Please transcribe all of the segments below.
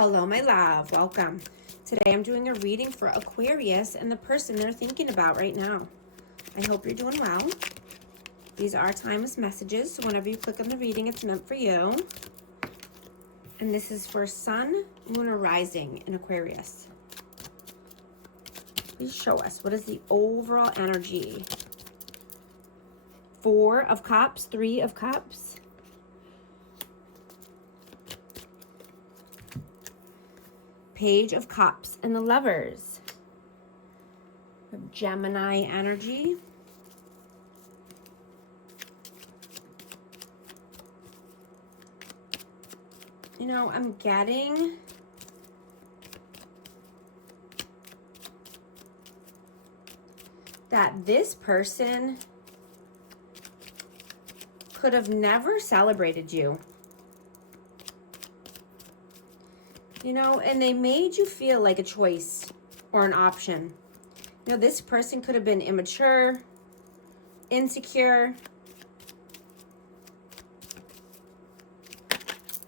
Hello, my love. Welcome. Today I'm doing a reading for Aquarius and the person they're thinking about right now. I hope you're doing well. These are timeless messages, so whenever you click on the reading, it's meant for you. And this is for Sun, Moon, or Rising in Aquarius. Please show us, what is the overall energy? 4 of Cups, 3 of Cups. Page of Cups and the Lovers. Of Gemini energy. You know, I'm getting that this person could have never celebrated you. You know, and they made you feel like a choice or an option. You know, this person could have been immature, insecure.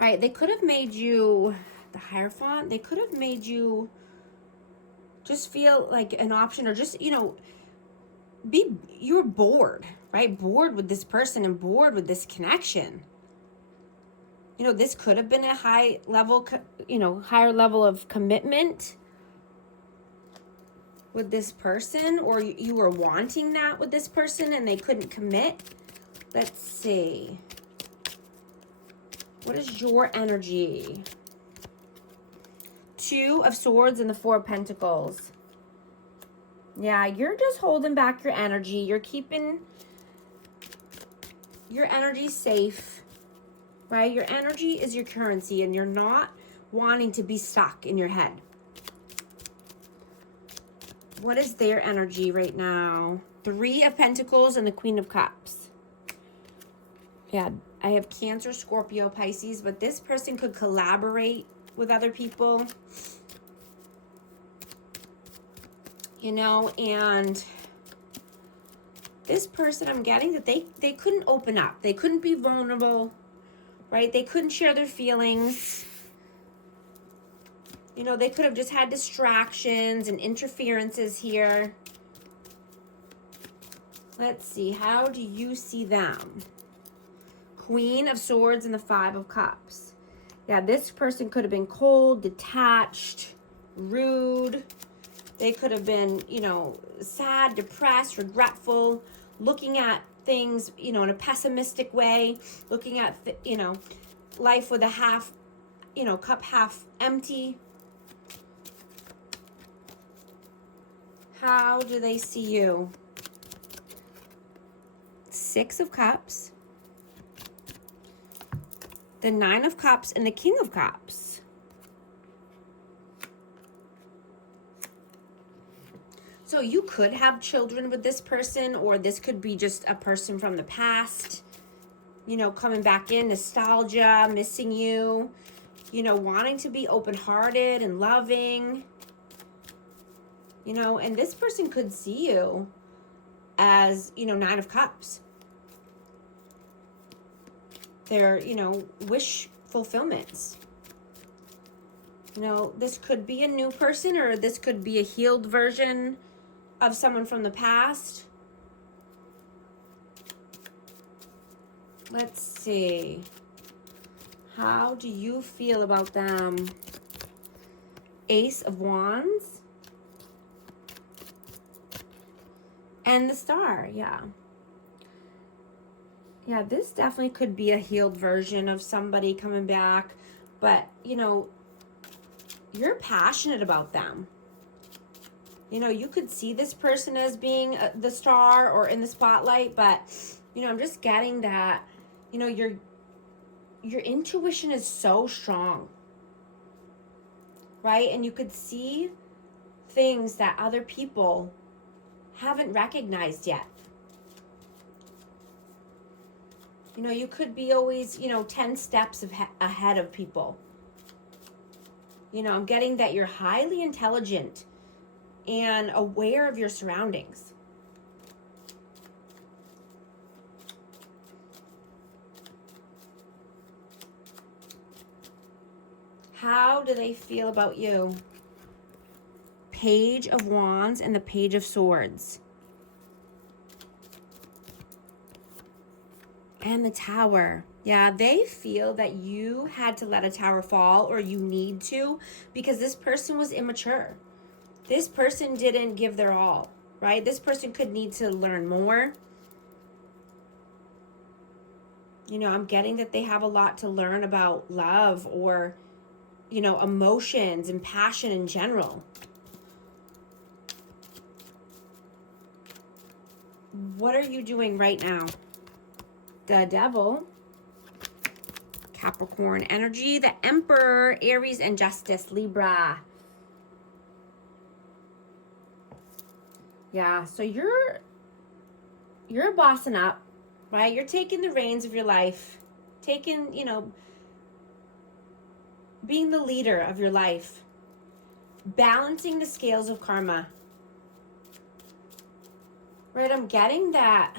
Right? They could have made you, the Hierophant, they could have made you just feel like an option, or just, you know, you're bored, right? Bored with this person and bored with this connection. You know, this could have been a higher level of commitment with this person, or you were wanting that with this person and they couldn't commit. Let's see. What is your energy? 2 of Swords and the 4 of Pentacles. Yeah, you're just holding back your energy. You're keeping your energy safe. Right? Your energy is your currency, and you're not wanting to be stuck in your head. What is their energy right now? 3 of Pentacles and the Queen of Cups. Yeah, I have Cancer, Scorpio, Pisces, but this person could collaborate with other people. You know, and this person, I'm getting that they couldn't open up. They couldn't be vulnerable. Right? They couldn't share their feelings. You know, they could have just had distractions and interferences here. Let's see. How do you see them? Queen of Swords and the 5 of Cups. Yeah, this person could have been cold, detached, rude. They could have been, you know, sad, depressed, regretful, looking at things, you know, in a pessimistic way, looking at, you know, life with a half, you know, cup half empty. How do they see you? 6 of Cups, the 9 of Cups, and the King of Cups. So you could have children with this person, or this could be just a person from the past, you know, coming back in, nostalgia, missing you, you know, wanting to be open-hearted and loving, you know, and this person could see you as, you know, 9 of Cups. They're, you know, wish fulfillments. You know, this could be a new person, or this could be a healed version of someone from the past. Let's see. How do you feel about them? Ace of Wands. And the Star, yeah. Yeah, this definitely could be a healed version of somebody coming back. But, you know, you're passionate about them. You know, you could see this person as being the star or in the spotlight, but, you know, I'm just getting that, you know, your intuition is so strong, right? And you could see things that other people haven't recognized yet. You know, you could be always, you know, 10 steps ahead of people. You know, I'm getting that you're highly intelligent and aware of your surroundings. How do they feel about you? Page of Wands and the Page of Swords. And the Tower. Yeah, they feel that you had to let a tower fall, or you need to, because this person was immature. This person didn't give their all, right? This person could need to learn more. You know, I'm getting that they have a lot to learn about love, or, you know, emotions and passion in general. What are you doing right now? The Devil, Capricorn energy, the Emperor, Aries, and Justice, Libra. Yeah, so you're bossing up, right? You're taking the reins of your life, taking, you know, being the leader of your life, balancing the scales of karma. Right, I'm getting that,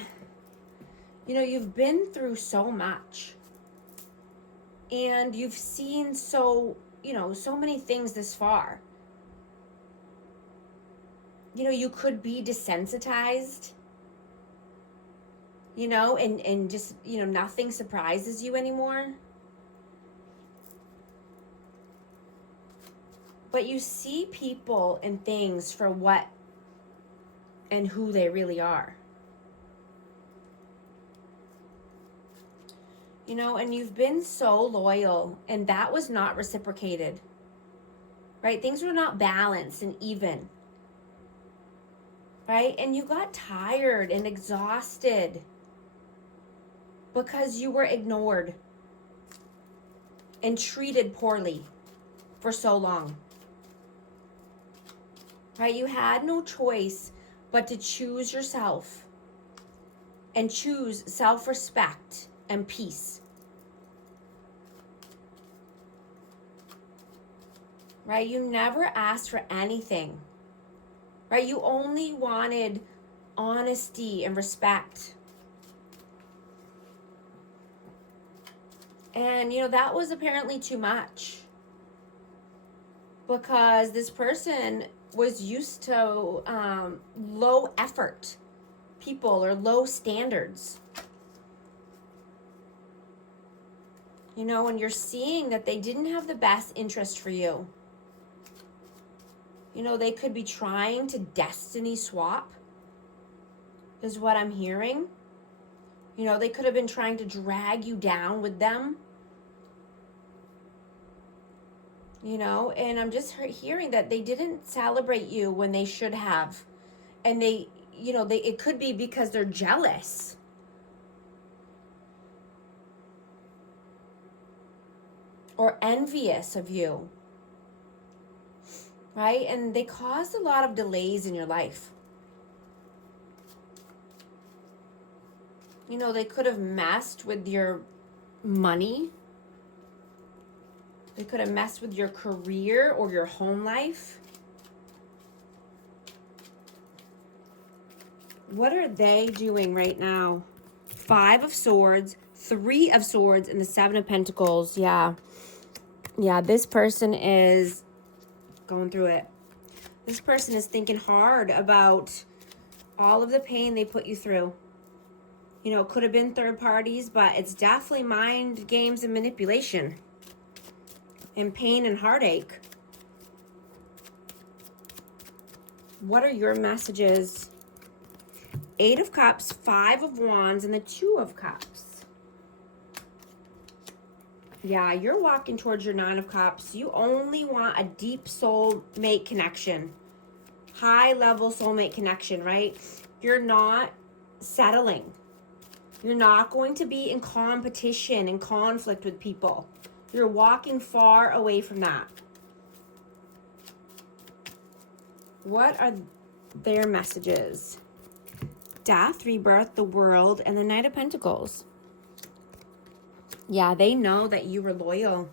you know, you've been through so much. And you've seen so many things this far. You know, you could be desensitized, you know, and just, you know, nothing surprises you anymore. But you see people and things for what and who they really are. You know, and you've been so loyal, and that was not reciprocated, right? Things were not balanced and even, right? And you got tired and exhausted because you were ignored and treated poorly for so long, right? You had no choice but to choose yourself and choose self-respect and peace. Right? You never asked for anything. Right? You only wanted honesty and respect. And, you know, that was apparently too much. Because this person was used to low effort people or low standards. You know, and you're seeing that they didn't have the best interest for you. You know, they could be trying to destiny swap, is what I'm hearing. You know, they could have been trying to drag you down with them. You know, and I'm just hearing that they didn't celebrate you when they should have. And they, you know, it could be because they're jealous. Or envious of you. Right? And they caused a lot of delays in your life. You know, they could have messed with your money. They could have messed with your career or your home life. What are they doing right now? 5 of Swords, 3 of Swords, and the 7 of Pentacles. Yeah. Yeah, this person is going through it. This person is thinking hard about all of the pain they put you through. You know, it could have been third parties, but it's definitely mind games and manipulation. And pain and heartache. What are your messages? 8 of Cups, 5 of Wands, and the 2 of Cups. Yeah, you're walking towards your 9 of Cups. You only want a deep soulmate connection. High level soulmate connection, right? You're not settling. You're not going to be in competition and conflict with people. You're walking far away from that. What are their messages? Death, rebirth, the world, and the Knight of Pentacles. Yeah, they know that you were loyal.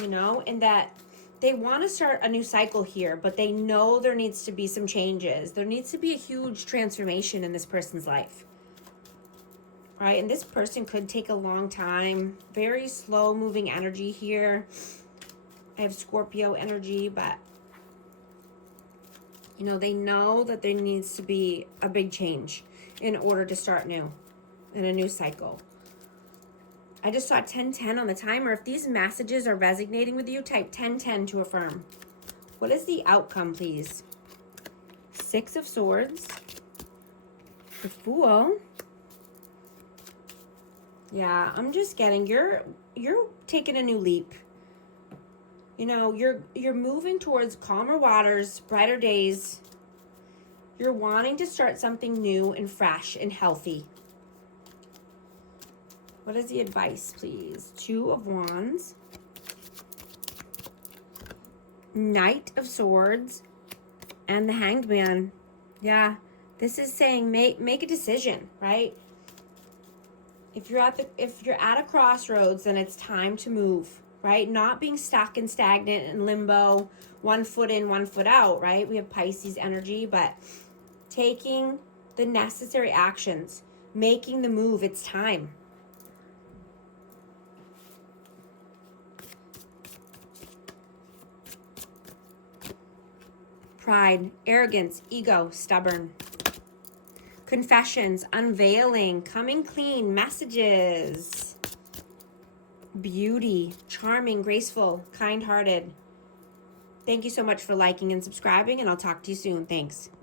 You know, and that they want to start a new cycle here, but they know there needs to be some changes. There needs to be a huge transformation in this person's life. right? And this person could take a long time. Very slow moving energy here. I have Scorpio energy, but you know, they know that there needs to be a big change in order to start new in a new cycle. I just saw 1010 on the timer. If these messages are resonating with you, type 1010 to affirm. What is the outcome, please? 6 of Swords. The Fool. Yeah, I'm just getting you're taking a new leap. You know, you're moving towards calmer waters, brighter days. You're wanting to start something new and fresh and healthy. What is the advice, please? 2 of Wands. Knight of Swords. And the Hanged Man. Yeah, this is saying make a decision, right? If you're at a crossroads, then it's time to move, right? Not being stuck and stagnant in limbo, 1 foot in, 1 foot out, right? We have Pisces energy, but taking the necessary actions, making the move, it's time. Pride, arrogance, ego, stubborn. Confessions, unveiling, coming clean, messages. Beauty, charming, graceful, kind-hearted. Thank you so much for liking and subscribing, and I'll talk to you soon. Thanks.